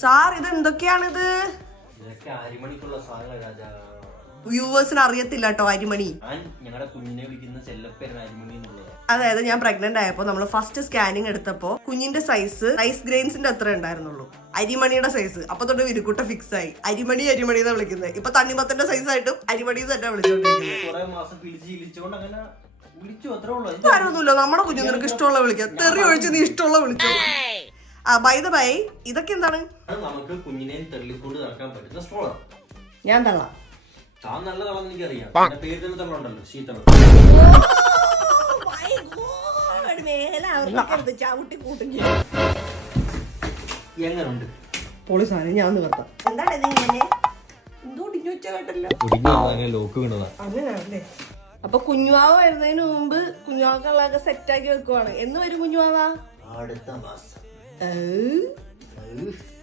Sir ഇത് എന്തൊക്കെയാണിത്? വ്യൂവേഴ്സിന് അറിയത്തില്ല കേട്ടോ അരിമണി. അതായത് ഞാൻ പ്രഗ്നന്റ് ആയപ്പോ നമ്മള് ഫസ്റ്റ് സ്കാനിങ് എടുത്തപ്പോ കുഞ്ഞിന്റെ സൈസ് റൈസ് ഗ്രെയിൻസിന്റെ അത്ര ഉണ്ടായിരുന്നുള്ളൂ, അരിമണിയുടെ സൈസ്. അപ്പൊ തൊട്ട് വിരുക്കുട്ട ഫിക്സ് ആയി, അരിമണി അരിമണി എന്നാ വിളിക്കുന്നത്. ഇപ്പൊ തണ്ണിമത്തന്റെ സൈസ് ആയിട്ടും അരിമണി തന്നെ വിളിച്ചോണ്ടിരിക്കുന്നത്. കാര്യമൊന്നുമില്ല, നമ്മുടെ കുഞ്ഞു നിനക്ക് ഇഷ്ടമുള്ള വിളിക്കാം, തെറി ഒഴിച്ച് നീ ഇഷ്ടമുള്ള വിളിച്ചോ. ബൈ ദ ബൈ, ഇതൊക്കെ എന്താണ്? നമുക്ക് കുഞ്ഞിനെ തെള്ളിക്കൊണ്ട് നടക്കാൻ പറ്റുന്ന സ്ട്രോളർ. ഞാൻ തള്ളാം. നല്ല തളന്ന് എനിക്കറിയാം, പേര് തന്നെ തള്ളുണ്ടല്ലോ, ശീതളം. എങ്ങനുണ്ട് പൊളി സാധനം? ഞാൻ നിർത്താം. എന്താണ് ലോക്ക് വീണതാ. അങ്ങനെയാണല്ലേ? അപ്പൊ കുഞ്ഞുവാവ വരുന്നതിന് മുമ്പ് കുഞ്ഞുവാക്കുള്ളതൊക്കെ സെറ്റ് ആക്കി വെക്കുവാണ്. എന്ന് വരും കുഞ്ഞുവാവ? അടുത്ത മാസം.